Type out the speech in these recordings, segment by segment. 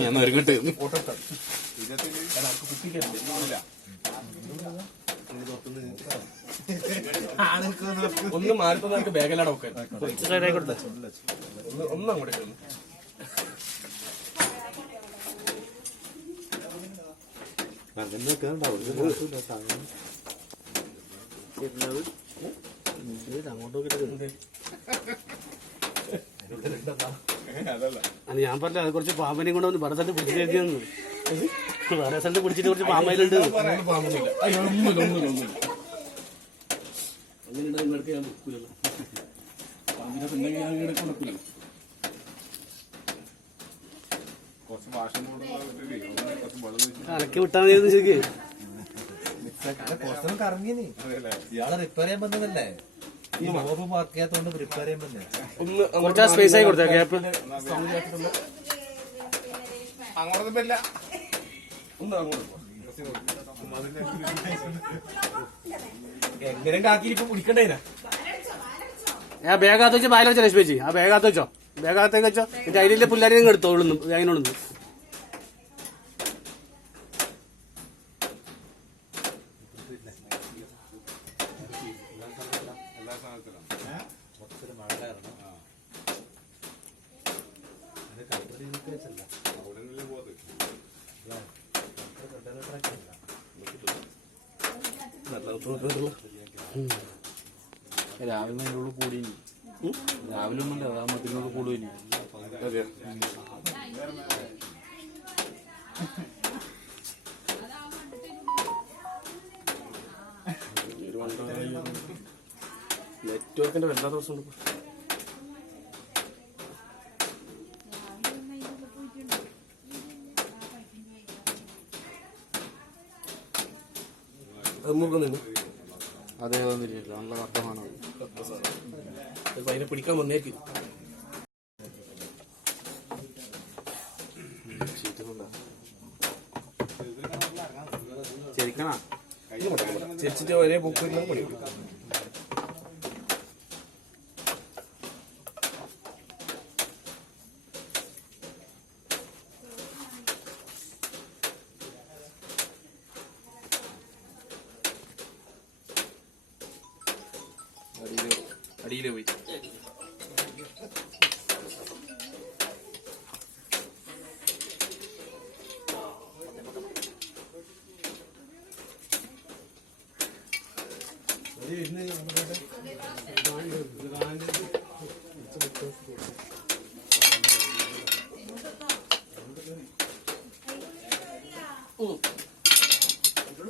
ഞാൻ ഒരുങ്ങട്ട് ഒന്ന് മാറി തന്നെ ഒക്കെ ഒന്ന് അങ്ങോട്ടേക്ക് ഒന്ന്. അത് ഞാൻ പറഞ്ഞ അത് കുറച്ച് പാമ്പനെയും കൊണ്ട് വന്ന് വേറെ സ്ഥലത്ത് പിടിച്ചിരിക്കുന്നു വേറെ സ്ഥലത്ത് പിടിച്ചിട്ട് കുറച്ച് പാമ്പയിലുണ്ട് അലക്കി വിട്ടാ മതി ശരിക്ക് ഇയാളെ റിപ്പയർ ചെയ്യാൻ വന്നതല്ലേ കുറച്ച് സ്പേസ് ആയി കൊടുത്തേ ഗ്യാപ്പ് അങ്ങോട്ട് പോ. എങ്ങനെ കാക്കി ഇപ്പൊ പിടിക്കണ്ടേനാ ആ ബാഗകത്ത് വെച്ച് ബാല വെച്ചോ ലക്ഷ്മിച്ചി. ആ ബാഗകത്ത് വെച്ചോ. രാവിലെ ഉള്ളിൽ കൂടി രാവിലെ ഒന്നും അതാകുമ്പത്തിനോട് കൂടുകയില്ല അതെ നെറ്റ്വർക്കിന്റെ വല്ലാത്ത ഇപ്പൊ. അത് വന്നിട്ടില്ല നല്ല അതിനെ പിടിക്കാൻ വന്നേക്ക്. ശരിക്കണ ചെരിച്ചിട്ട് ഒരേ ബുക്ക് പണി. അടിയിൽ അടിയിൽ പോയി.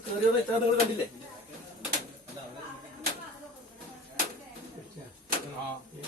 കയറിയത് എത്ര നിങ്ങൾ കണ്ടില്ലേ? all. Yeah.